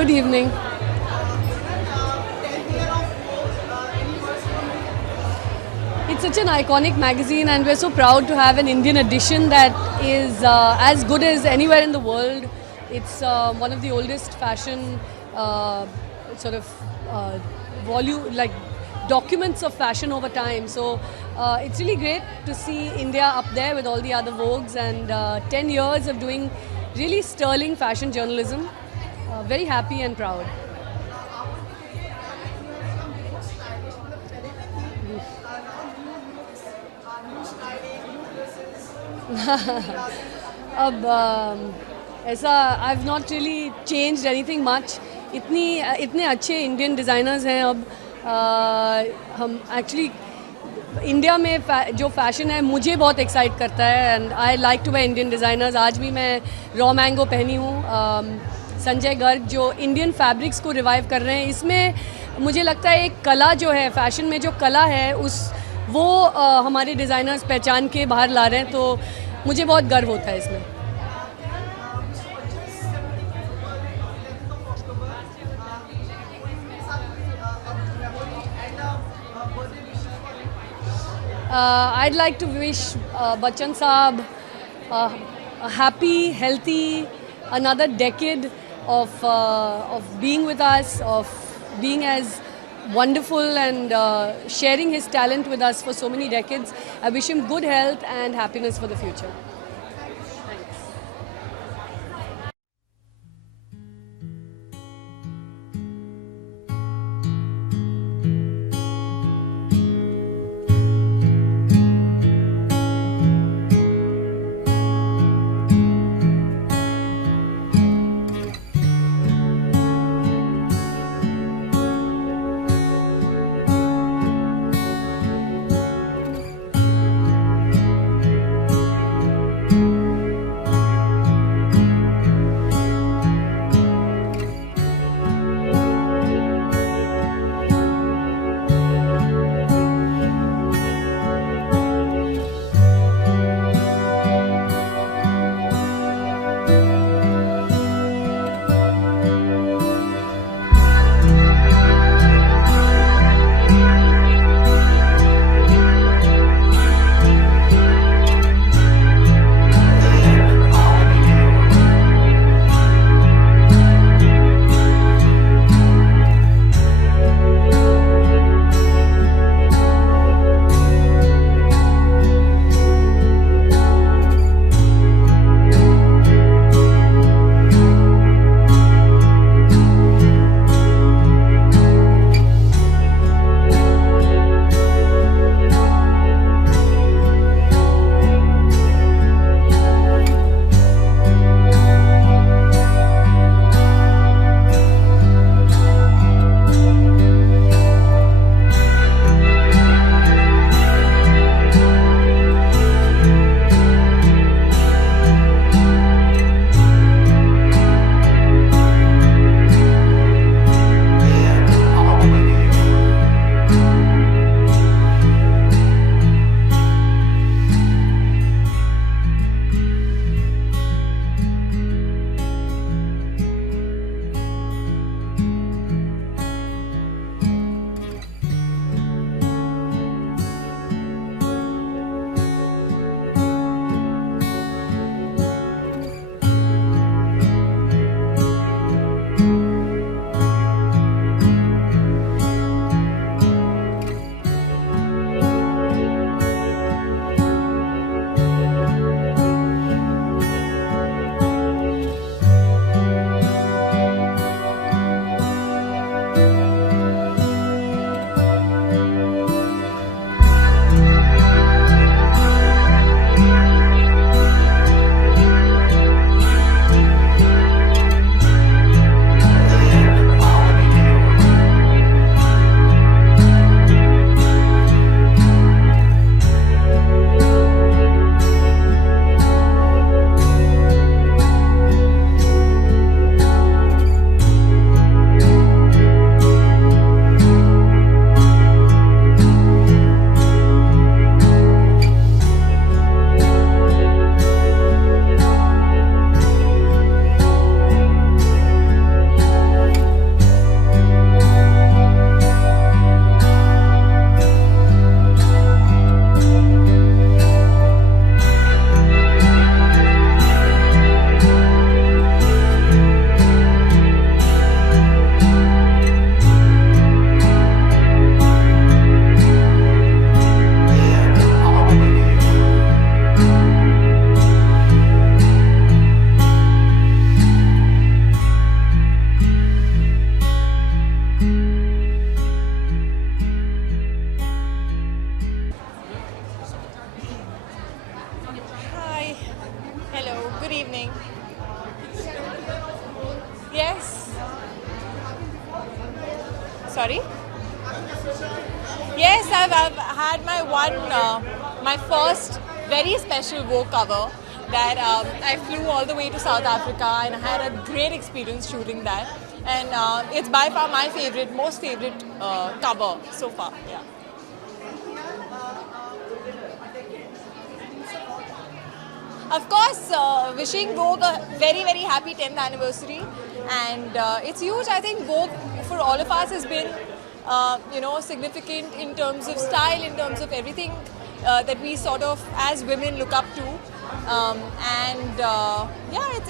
Good evening. It's such an iconic magazine, and we're so proud to have an Indian edition that is as good as anywhere in the world. It's one of the oldest fashion uh, sort of uh, volume, like documents of fashion over time. So it's really great to see India up there with all the other Vogues, and 10 years of doing really sterling fashion journalism. Very happy and proud. अब ऐसा I have not really changed anything much. इतने अच्छे Indian designers हैं अब. हम actually India में जो fashion है मुझे बहुत एक्साइट करता है, and I like to wear Indian designers. आज भी मैं रॉ मैंगो पहनी हूँ. संजय गर्ग जो इंडियन फैब्रिक्स को रिवाइव कर रहे हैं, इसमें मुझे लगता है एक कला जो है फैशन में, जो कला है वो हमारे डिज़ाइनर्स पहचान के बाहर ला रहे हैं. तो मुझे बहुत गर्व होता है इसमें. I'd like to wish Bachchan Saab a happy, healthy, another decade of being with us, of being as wonderful and sharing his talent with us for so many decades. I wish him good health and happiness for the future. evening. Yes. Sorry? Yes, I've had my first very special Vogue cover that I flew all the way to South Africa and I had a great experience shooting that. And it's by far my most favorite cover so far. Yeah. Of course, wishing Vogue a very, very happy 10th anniversary. And it's huge. I think Vogue for all of us has been, significant in terms of style, in terms of everything that we sort of, as women, look up to.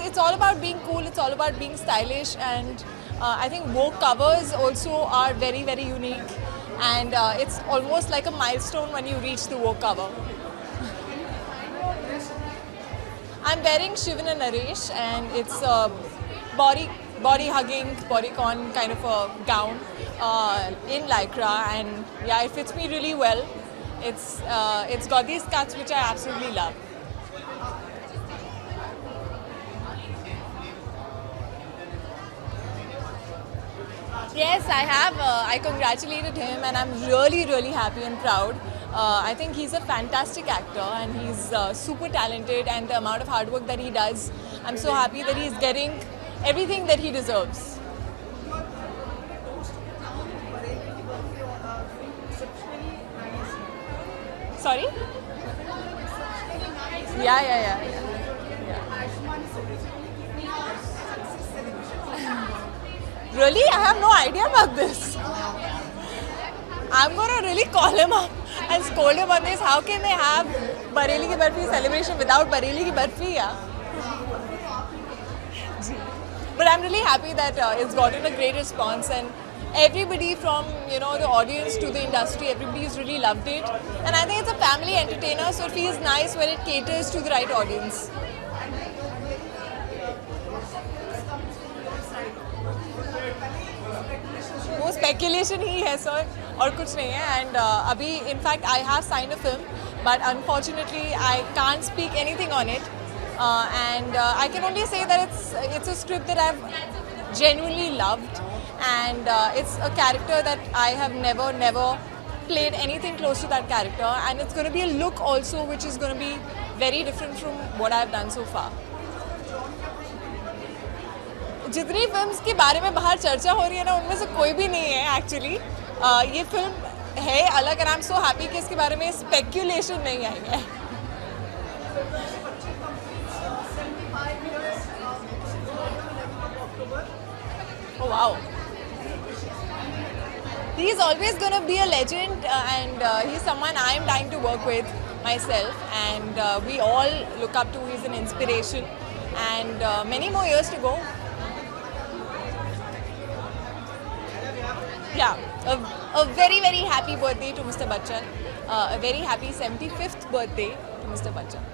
It's all about being cool. It's all about being stylish. And I think Vogue covers also are very, very unique. And it's almost like a milestone when you reach the Vogue cover. I'm wearing Shivan and Naresh, and it's a body hugging, bodycon kind of a gown in lycra, and yeah, it fits me really well. It's got these cuts which I absolutely love. Yes, I have. I congratulated him, and I'm really, really happy and proud. I think he's a fantastic actor, and he's super talented. And the amount of hard work that he does, I'm so happy that he's getting everything that he deserves. Sorry? Yeah. Really? I have no idea about this. I'm gonna really call him up and scold him on this. How can they have Bareilly Ki Barfi celebration without Bareilly Ki Barfi? Yeah? But I'm really happy that it's gotten a great response, and everybody from the audience to the industry, everybody's really loved it. And I think it's a family entertainer, so it feels nice when it caters to the right audience. वो speculation ही है sir और कुछ नहीं है and अभी in fact I have sign a film but unfortunately I can't speak anything on it and I can only say that it's a script that I've genuinely loved, and it's a character that I have never played anything close to that character, and it's going to be a look also which is going to be very different from what I've done so far. जितनी films के बारे में बाहर चर्चा हो रही है ना उनमें से कोई भी नहीं है एक्चुअली ये फिल्म है अलग and I am so happy कि इसके बारे में स्पेक्यूलेशन नहीं आई है Oh wow. He's always going to be a legend and he's someone I am dying to work with myself, and we all look up to. He's an inspiration, and many more years to go. Yeah, a very, very happy birthday to Mr. Bachchan. A very happy 75th birthday to Mr. Bachchan.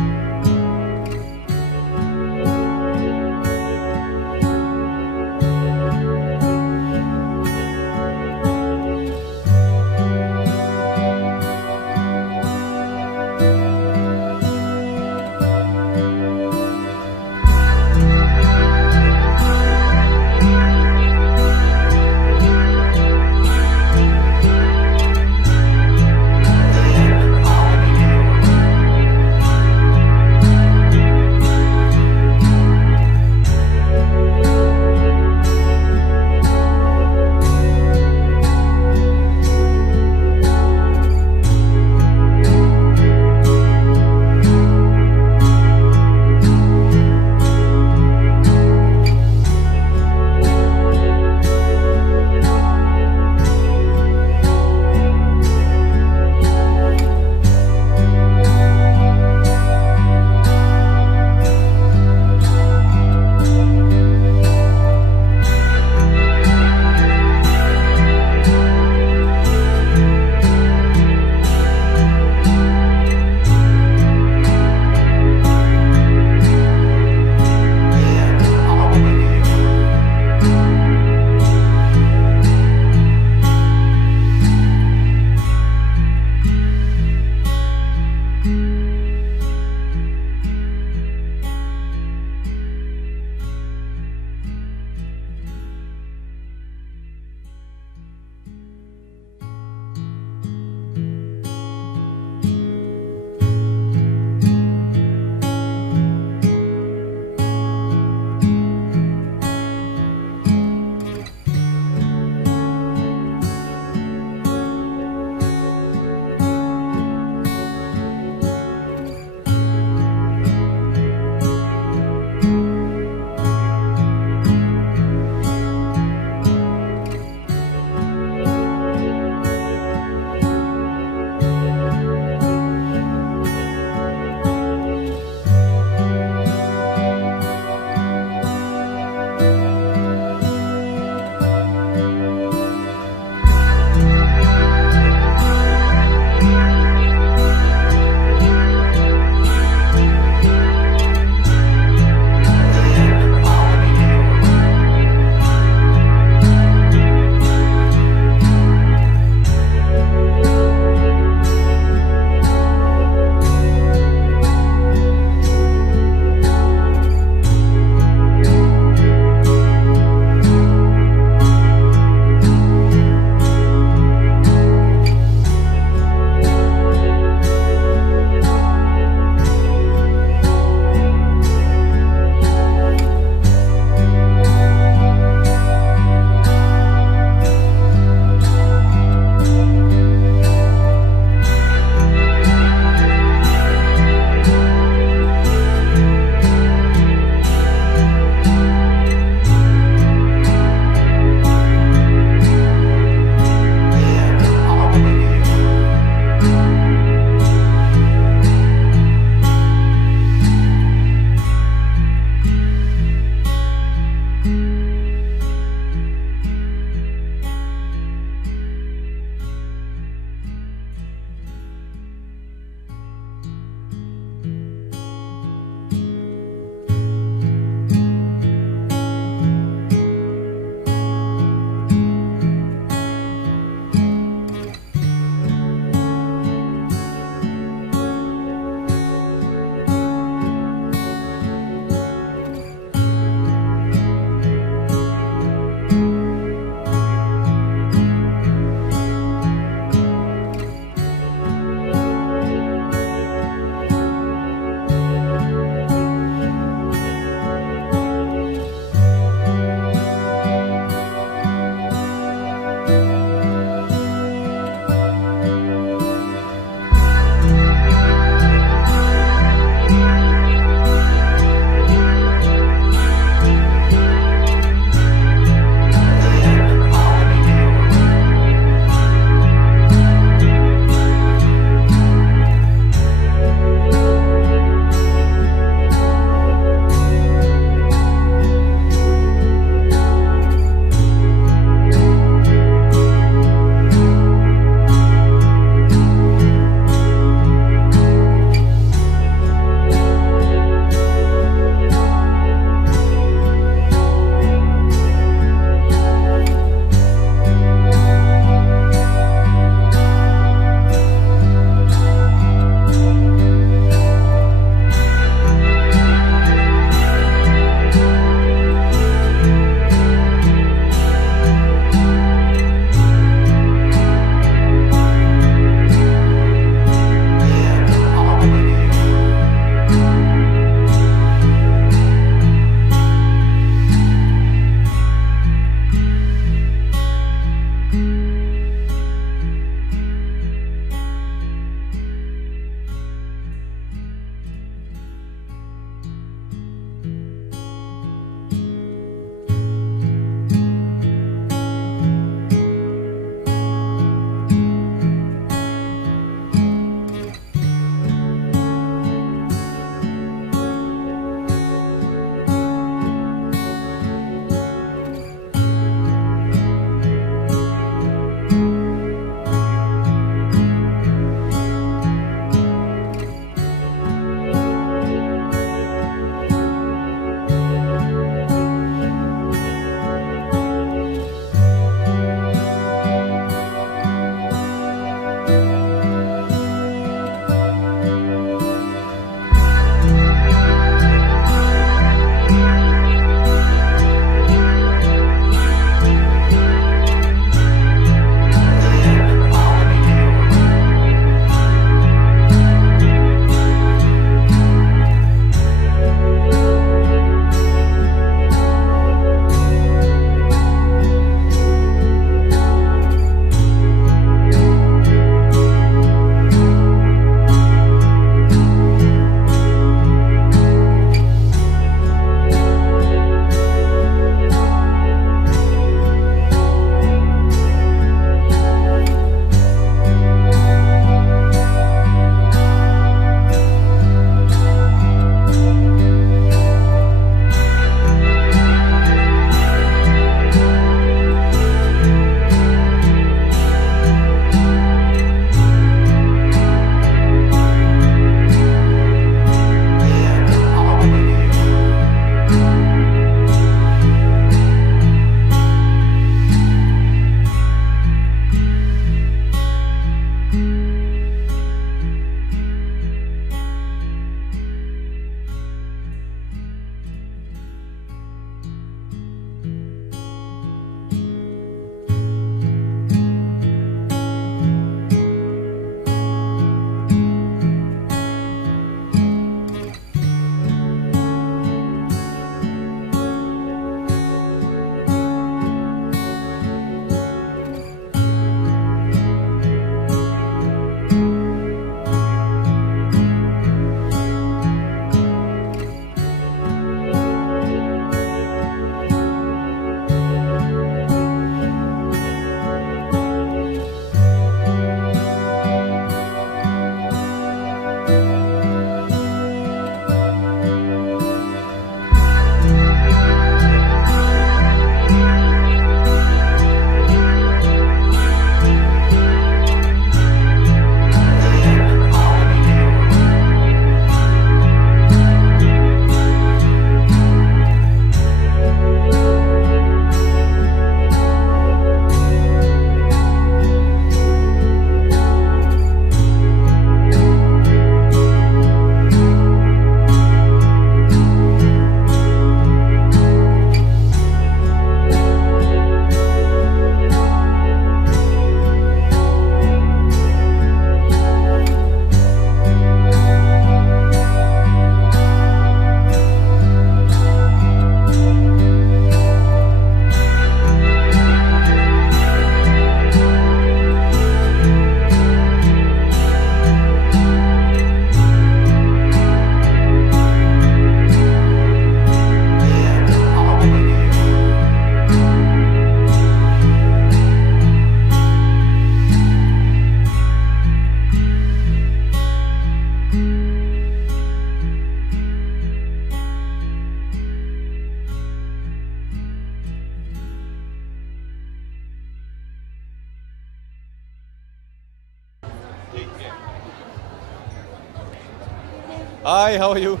Hi, how are you?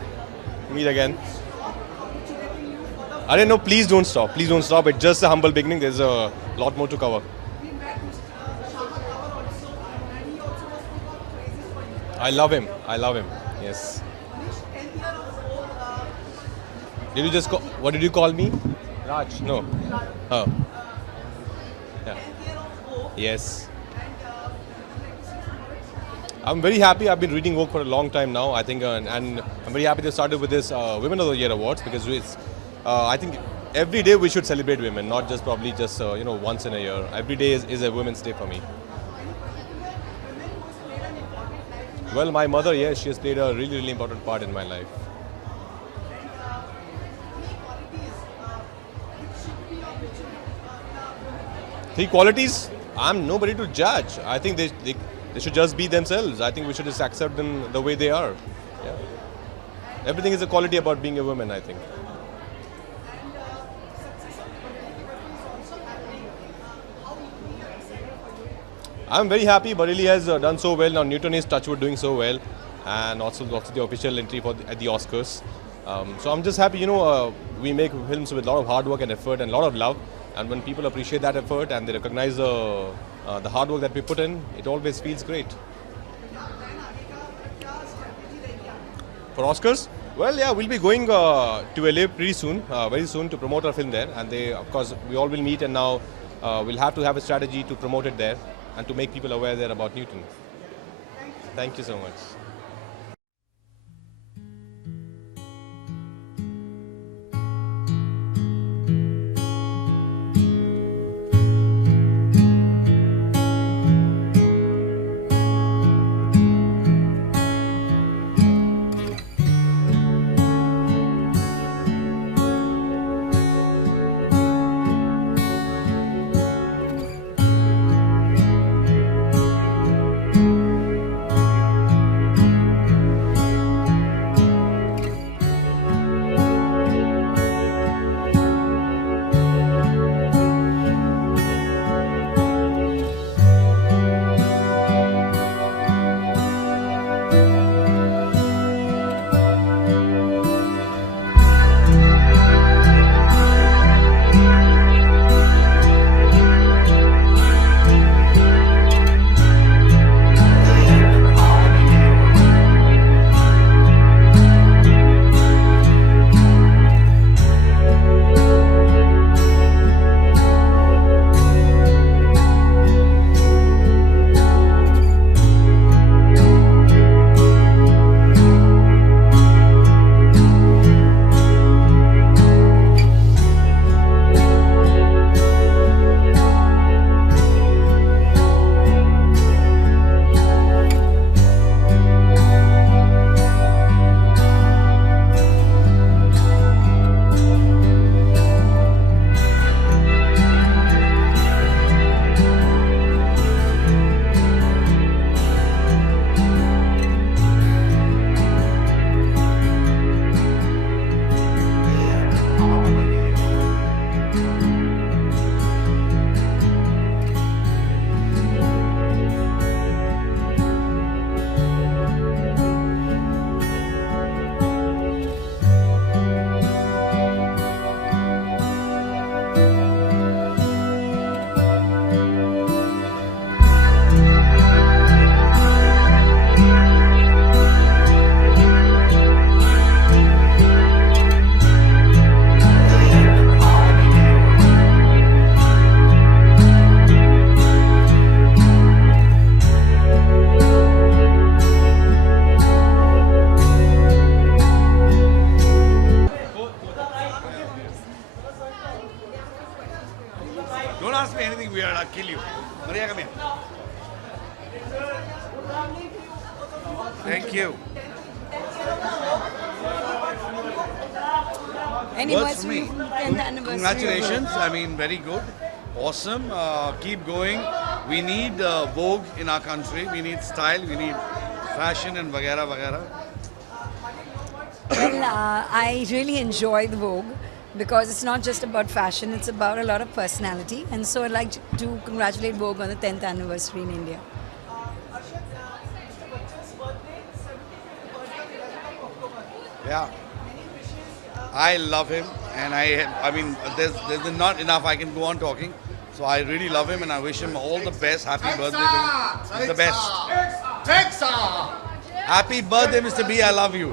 Meet again. I didn't know, please don't stop. Please don't stop. It's just a humble beginning. There's a lot more to cover. I love him. I love him. Yes. Did you just call, what did you call me? Raj? No. Oh. Yeah. Yes. I'm very happy. I've been reading Vogue for a long time now. I think, and I'm very happy they started with this Women of the Year awards because it's. I think every day we should celebrate women, not just probably just once in a year. Every day is a Women's Day for me. Well, my mother, yes, she has played a really, really important part in my life. Three qualities? I'm nobody to judge. I think they should just be themselves. I think we should just accept them the way they are. Yeah. Everything is a quality about being a woman, I think. I'm very happy. Bareilly has done so well. Now Newton is touchwood doing so well, and also the official entry at the Oscars. So I'm just happy. We make films with a lot of hard work and effort and a lot of love. And when people appreciate that effort and they recognize the hard work that we put in, it always feels great. For Oscars? Well, yeah, we'll be going to LA pretty soon, very soon, to promote our film there. And of course, we all will meet, and now we'll have to have a strategy to promote it there and to make people aware there about Newton. Thank you so much. Anniversary, 10th anniversary. Congratulations. I mean, very good. Awesome. Keep going. We need Vogue in our country. We need style. We need fashion and vagara vagara. Well, I really enjoy the Vogue because it's not just about fashion, it's about a lot of personality. And so I'd like to congratulate Vogue on the 10th anniversary in India. Yeah. I love him, and I mean, there's not enough. I can go on talking. So I really love him, and I wish him all the best. Happy birthday to him. He's the best. Happy birthday, Mr. B. I love you.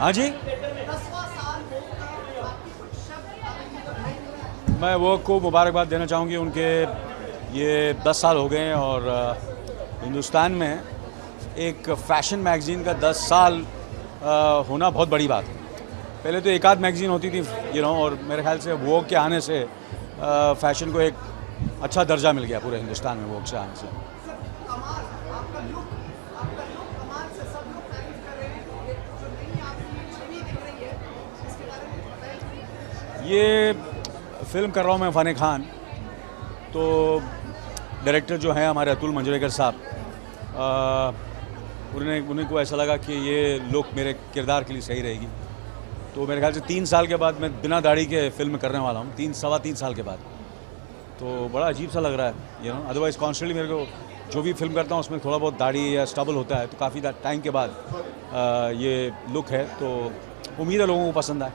हाँ जी, मैं वो को मुबारकबाद देना चाहूँगी। उनके ये 10 साल हो गए हैं और हिंदुस्तान में एक फैशन मैगज़ीन का 10 साल होना बहुत बड़ी बात है। पहले तो एक आध मैगज़ीन होती थी और मेरे ख्याल से वोग के आने से फैशन को एक अच्छा दर्जा मिल गया पूरे हिंदुस्तान में वोग से आने से। ये फिल्म कर रहा हूँ मैं फ़ाने खान, तो डायरेक्टर जो हैं हमारे अतुल मंजरेकर साहब, उन्हें को ऐसा लगा कि ये लुक मेरे किरदार के लिए सही रहेगी। तो मेरे ख्याल से 3 साल के बाद मैं बिना दाढ़ी के फिल्म करने वाला हूँ, सवा तीन साल के बाद। तो बड़ा अजीब सा लग रहा है अदरवाइज़ कॉन्स्टेंटली मेरे को जो भी फिल्म करता हूँ उसमें थोड़ा बहुत दाढ़ी या स्टबल होता है, तो काफ़ी टाइम के बाद ये लुक है, तो उम्मीद है लोगों को पसंद आए।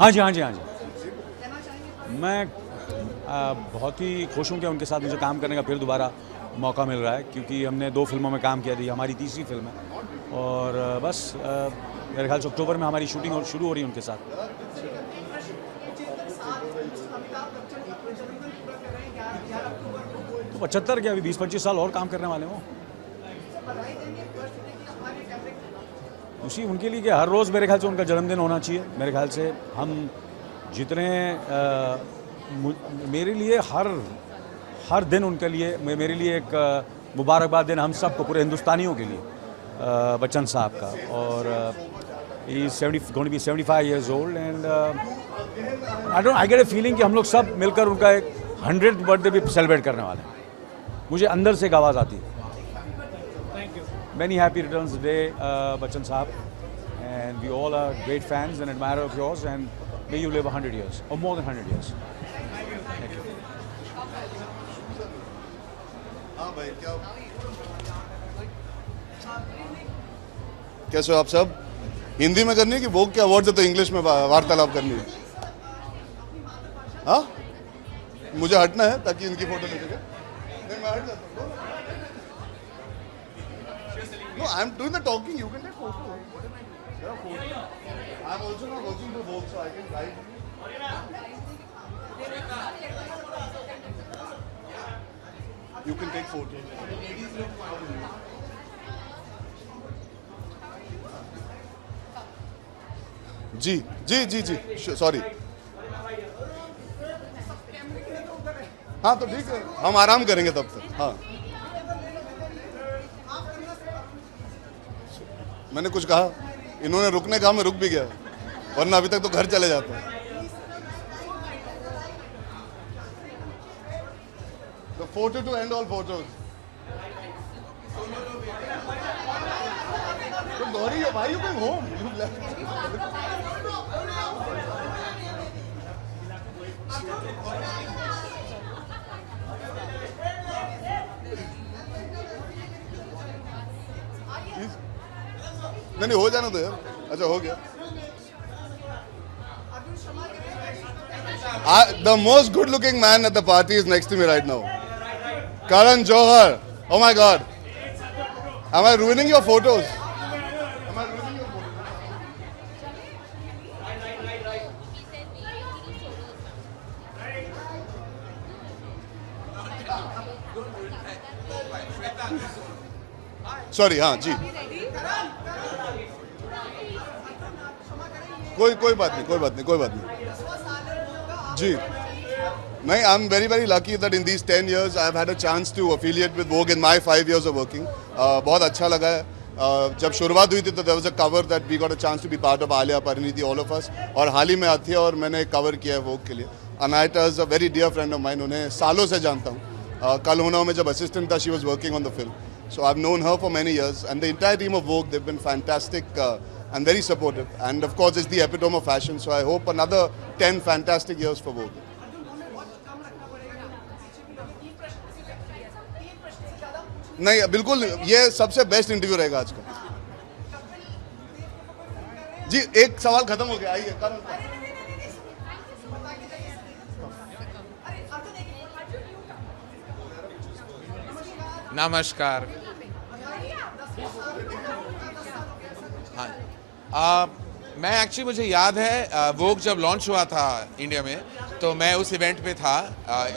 हाँ जी, हाँ जी, हाँ जी। मैं बहुत ही खुश हूँ कि उनके साथ मुझे काम करने का फिर दोबारा मौका मिल रहा है, क्योंकि हमने 2 फिल्मों में काम किया थी, हमारी तीसरी फिल्म है और बस मेरे ख्याल से अक्टूबर में हमारी शूटिंग शुरू हो रही है उनके साथ। तो 75 क्या, अभी 20-25 साल और काम करने वाले हों। उसी उनके लिए कि हर रोज़ मेरे ख्याल से उनका जन्मदिन होना चाहिए। मेरे ख्याल से हम जितने मेरे लिए हर दिन उनके लिए मेरे लिए एक मुबारकबाद दिन हम सबको, पूरे हिंदुस्तानियों के लिए, बच्चन साहब का। और he is going to be 75 years old and I get a feeling कि हम लोग सब मिलकर उनका एक 100th बर्थडे भी सेलिब्रेट करने वाले हैं। मुझे अंदर से एक आवाज़ आती है। Many happy returns today, Bachchan Saab, and we all are great fans and admirers of yours, and may you live 100 years, or more than 100 years. Thank you. कैसे हो आप सब? हिंदी में करनी है कि वोग के अवार्ड है तो इंग्लिश में वार्तालाप करनी है? हाँ, मुझे हटना है ताकि इनकी फोटो ले सके। नहीं, मैं हट जाता हूँ। No, I'm doing the talking. You can take photo. There are photos. I'm also not working for Vogue, so I can guide you. You can take photos. जी जी जी जी सॉरी. हाँ तो ठीक है, हम आराम करेंगे तब तक. हाँ मैंने कुछ कहा, इन्होंने रुकने कहा, मैं रुक भी गया, वरना अभी तक तो घर चले जाते. The photo to end all photos. So Gauri, why are you going home? You left. नहीं हो जाना तो यार. अच्छा हो गया. The most good-looking man at the party is next to me right now. Karan Johar. Oh my God. Am I ruining your photos? Am I ruining your photos? Sorry, हाँ जी. कोई बात नहीं. जी. No, I'm very lucky that in these 10 years I've had a chance to affiliate with Vogue in my 5 years of working. बहुत अच्छा लगा है. जब शुरुआत हुई थी तो there was a cover that we got a chance to be part of, Alia, Parineeti, all of us. और हाल ही में आती है और मैंने cover किया है Vogue के लिए. Anayata is a very dear friend of mine. उन्हें सालों से जानता हूँ. कल होना में जब assistant था, she was working on the film. So I've known her for many years, and the entire team of Vogue, they've been fantastic and very supportive. And of course, it's the epitome of fashion. So I hope another 10 fantastic years for Vogue. नहीं बिल्कुल, ये सबसे best interview रहेगा आज का. जी एक सवाल खत्म हो गया. आइए नमस्कार. हाँ मैं एक्चुअली, मुझे याद है वोग जब लॉन्च हुआ था इंडिया में, तो मैं उस इवेंट पे था.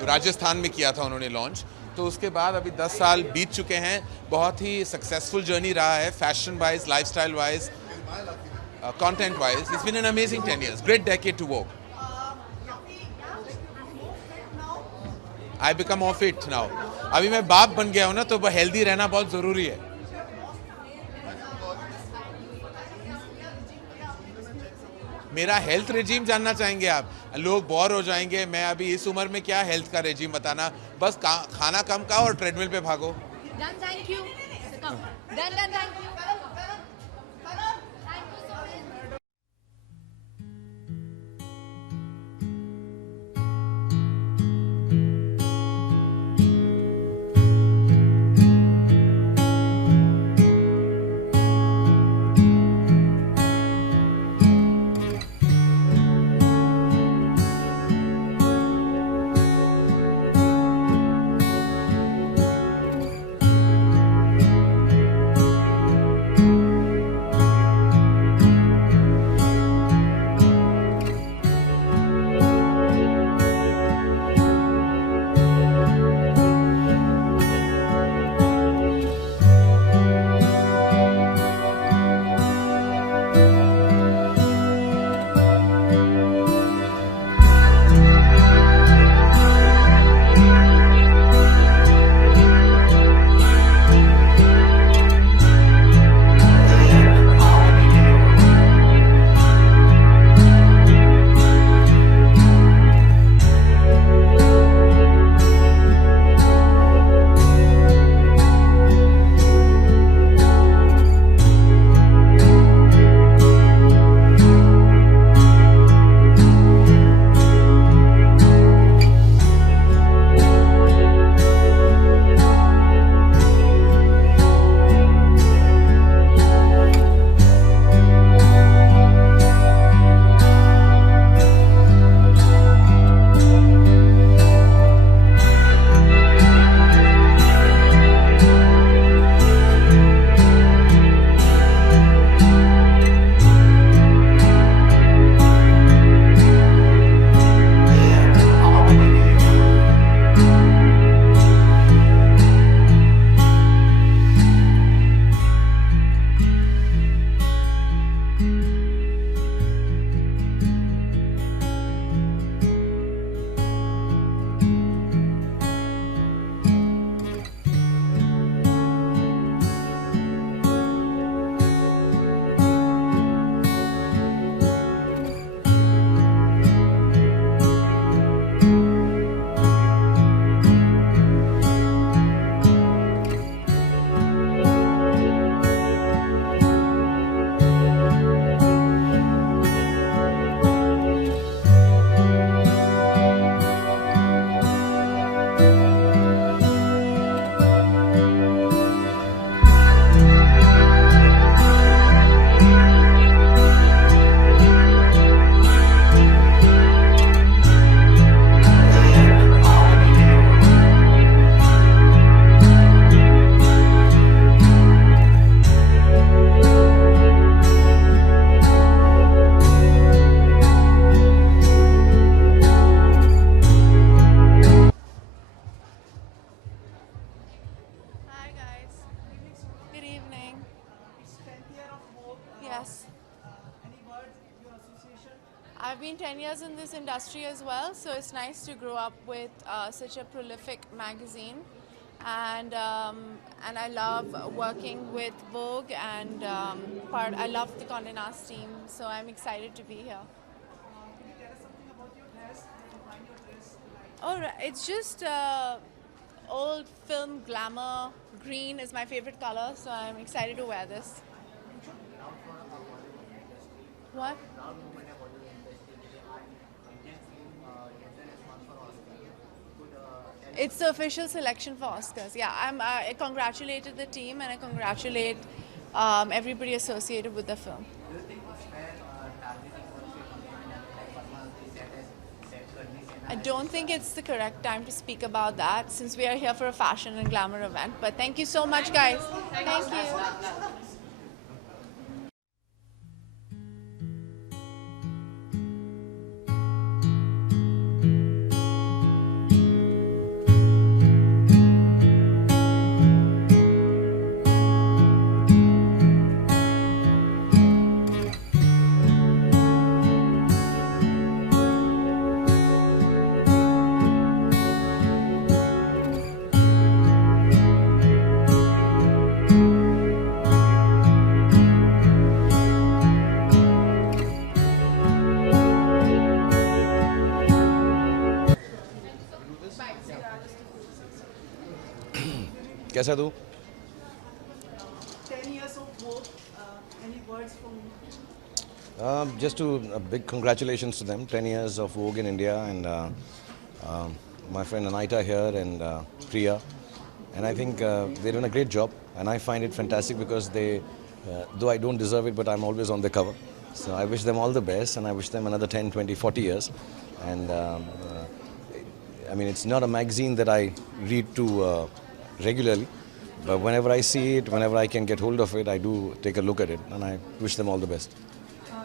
राजस्थान में किया था उन्होंने लॉन्च. तो उसके बाद अभी 10 साल बीत चुके हैं. बहुत ही सक्सेसफुल जर्नी रहा है, fashion wise, lifestyle wise, content wise. It's been an amazing 10 years. Great decade to Vogue. I become of it now. अभी मैं बाप बन गया हूँ ना, तो हेल्दी रहना बहुत ज़रूरी है. मेरा हेल्थ रेजीम जानना चाहेंगे आप? लोग बोर हो जाएंगे. मैं अभी इस उम्र में क्या हेल्थ का रेजीम बताना, बस खाना कम खाओ और ट्रेडमिल पे भागो. Done, thank you. Done, thank you. I've been 10 years in this industry as well, so it's nice to grow up with such a prolific magazine. And I love working with Vogue, and I love the Condé Nast team, so I'm excited to be here. Oh, it's just old film glamour. Green is my favorite color, so I'm excited to wear this. What? It's the official selection for Oscars. Yeah, I congratulated the team, and I congratulate everybody associated with the film. I don't think it's the correct time to speak about that, since we are here for a fashion and glamour event. But thank you so much, guys. Thank you. कैसा दूँ? 10 years of work, any words from Just a big congratulations to them. 10 years of Vogue in India, and my friend Anaita here, and Priya, and I think they're doing a great job, and I find it fantastic because they, though I don't deserve it, but I'm always on the cover. So I wish them all the best, and I wish them another 10, 20, 40 years. And I mean, it's not a magazine that I read to regularly, but whenever I see it, whenever I can get hold of it, I do take a look at it, and I wish them all the best.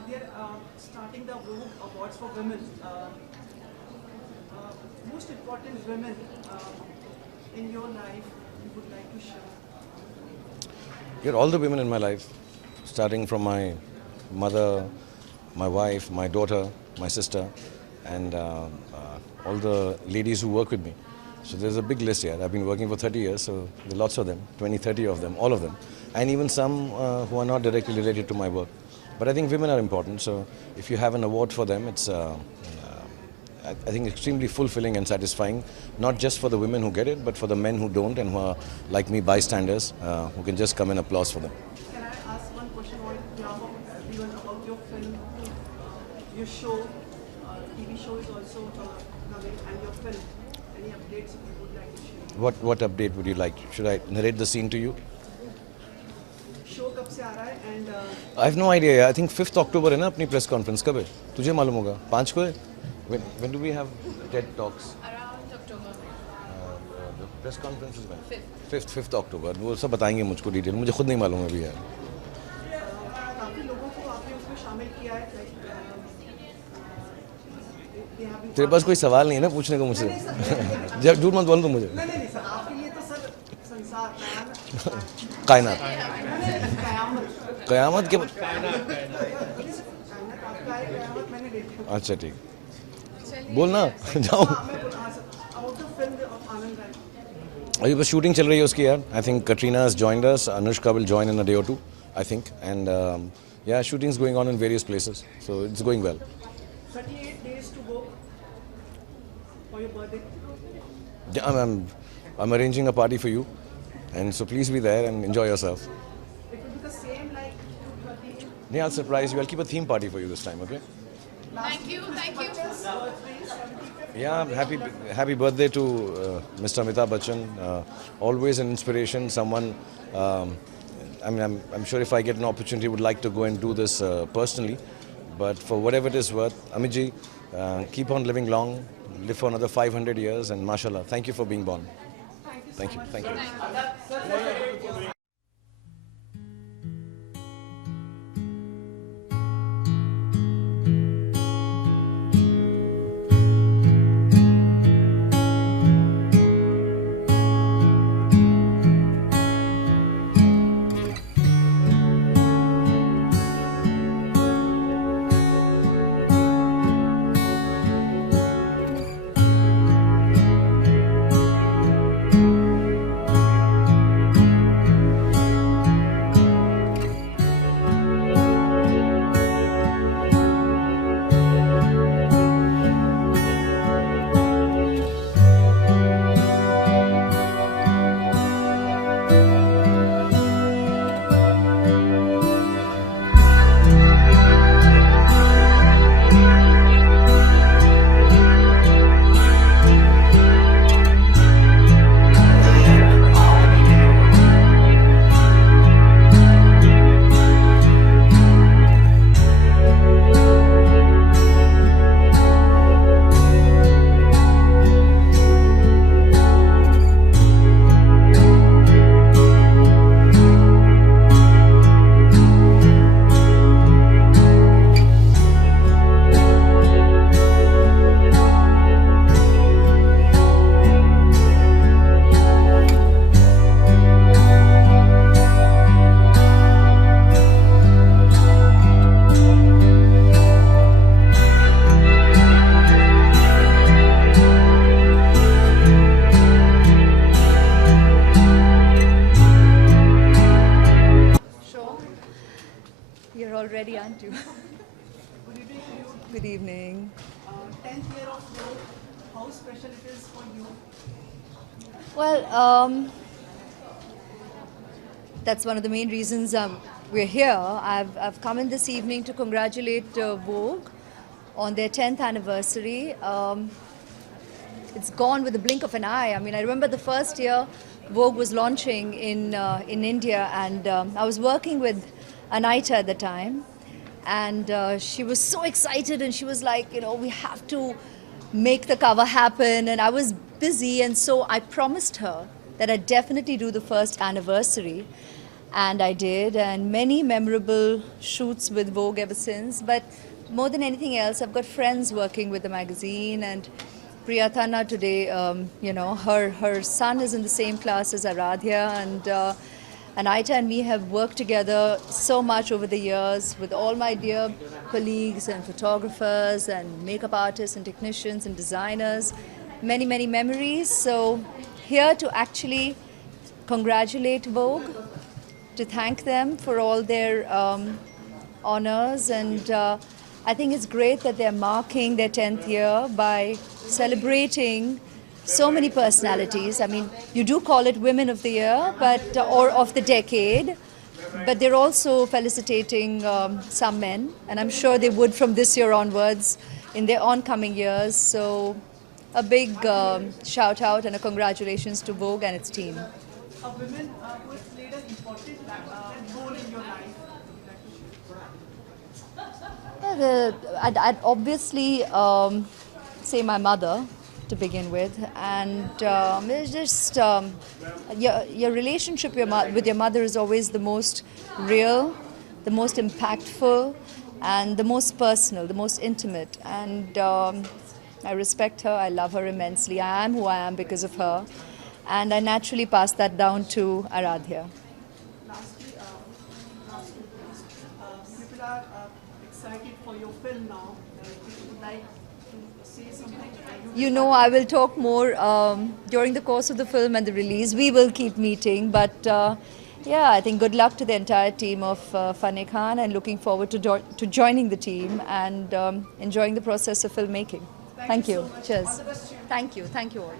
They're starting the Vogue Awards for women. Most important women in your life you would like to share? You're all the women in my life, starting from my mother, my wife, my daughter, my sister, and all the ladies who work with me. So there's a big list here. I've been working for 30 years, so there are lots of them, 20, 30 of them, all of them. And even some who are not directly related to my work. But I think women are important, so if you have an award for them, it's I think extremely fulfilling and satisfying, not just for the women who get it, but for the men who don't and who are, like me, bystanders, who can just come and applause for them. Can I ask one question on behalf of everyone about your film? Your show, TV show is also coming, and your film. Any updates you would like to share? What update would you like? Should I narrate the scene to you? Show कब से आ रहा है and I have no idea. I think 5th October है ना अपनी press conference कब है? तुझे मालूम होगा. 5 को है? When do we have TED Talks? Around October. The press conference is when? 5th October. वो सब बताएंगे मुझको डिटेल. मुझे खुद नहीं मालूम है अभी यार. काफी लोगों को आपने उसमें शामिल किया है. तेरे पास कोई सवाल नहीं है ना पूछने को मुझसे? जब झूठ मत बोल तुम मुझे. नहीं सर, आपके लिए तो सर संसार कायनात. कयामत के अच्छा ठीक. बोल ना जाओ. अभी बस शूटिंग चल रही है उसकी यार. I think Katrina has joined us. Anushka will join in a day or two, I think. And yeah, shooting's going on in various places, so it's going well. 38 days to go for your birthday. Yeah, I'm arranging a party for you, and so please be there and enjoy yourself. It will be the same like 2:30. Yeah, I'll surprise you. I'll keep a theme party for you this time, okay? Thank you. Yeah, happy birthday to Mr. Amitabh Bachchan. Always an inspiration. Someone. I mean, I'm sure if I get an opportunity, would like to go and do this personally. But for whatever it is worth, Amit ji, keep on living long, live for another 500 years, and mashallah, thank you for being born. Thank you. Thank you. want to. Good evening to you. Good evening. 10th year of Vogue. How special it is for you? Well, that's one of the main reasons we're here. I've come in this evening to congratulate Vogue on their 10th anniversary. It's gone with the blink of an eye. I mean, I remember the first year Vogue was launching in India, and I was working with Anaita at the time, and she was so excited, and she was like, we have to make the cover happen, and I was busy, and so I promised her that I'd definitely do the first anniversary, and I did, and many memorable shoots with Vogue ever since. But more than anything else, I've got friends working with the magazine, and Priyatana today, her son is in the same class as Aradhya, and Aita and me have worked together so much over the years with all my dear colleagues and photographers and makeup artists and technicians and designers. Many, many memories. So here to actually congratulate Vogue, to thank them for all their honors, and I think it's great that they're marking their 10th year by celebrating so many personalities. I mean, you do call it Women of the Year, or of the Decade, but they're also felicitating some men, and I'm sure they would from this year onwards in their oncoming years. So a big shout out and a congratulations to Vogue and its team. A woman who has played an important role in your life. I'd obviously say my mother to begin with, and it's just your relationship with your mother is always the most real, the most impactful, and the most personal, the most intimate. And I respect her, I love her immensely. I am who I am because of her, and I naturally pass that down to Aradhya. Lastly, people are excited for your film now. If you would like to say something. I will talk more during the course of the film and the release. We will keep meeting, but I think good luck to the entire team of Fanny Khan, and looking forward to joining the team and enjoying the process of filmmaking. Thank you. Cheers. Thank you. Thank you all.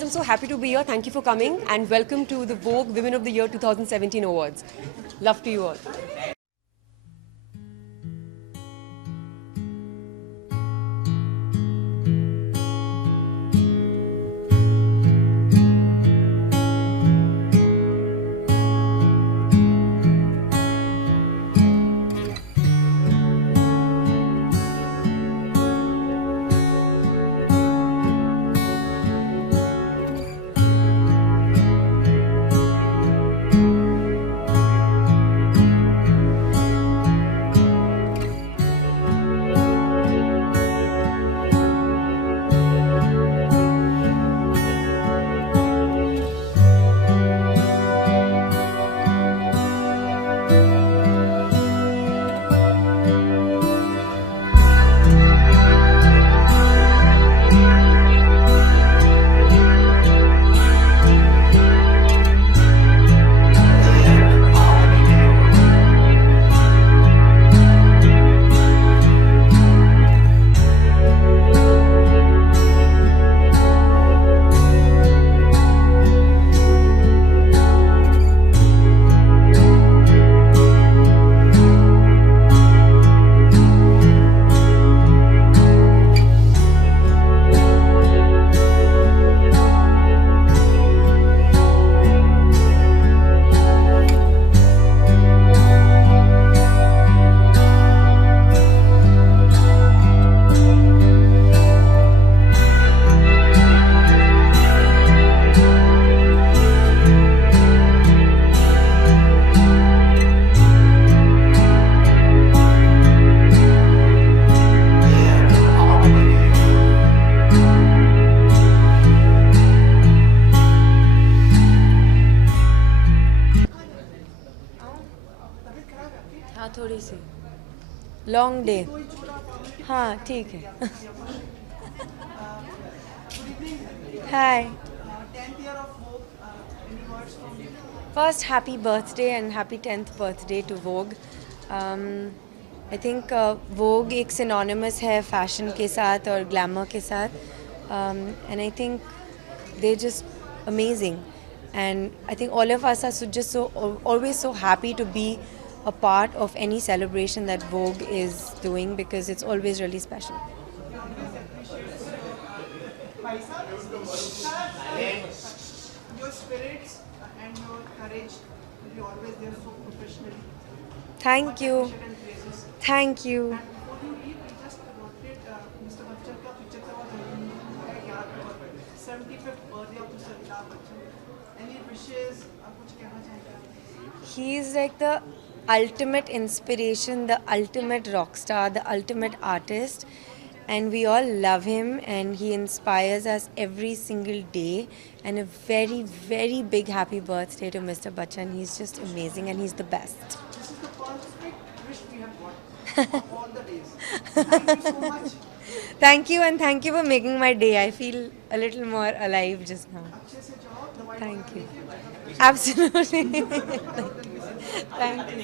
I'm so happy to be here. Thank you for coming, and welcome to the Vogue Women of the Year 2017 Awards. Love to you all. Long day. हाँ ठीक है. Hi. 10th year of Vogue. Any words from you? First, happy birthday and happy 10th birthday to Vogue. I think Vogue एक synonymous है fashion के साथ और glamour के साथ. And I think they're just amazing. And I think all of us are just always so happy to be a part of any celebration that Vogue is doing because it's always really special. Your spirits and your courage will be always there so professionally. Thank you. And praises. Thank you. And before you leave, we just wanted Mr. Bachchan का picture था वो 75th birthday of Mr. Amitabh Bachchan. Any wishes? आप कुछ कहना चाहेंगे? He is like the ultimate inspiration, the ultimate rock star, the ultimate artist. And we all love him and he inspires us every single day. And a very, very big happy birthday to Mr. Bachchan. He's just amazing and he's the best. This is the perfect wish we have got of all the days. Thank you so much. Thank you and thank you for making my day. I feel a little more alive just now. अच्छे से जाओ, दवाई Thank you. Absolutely. Thank you.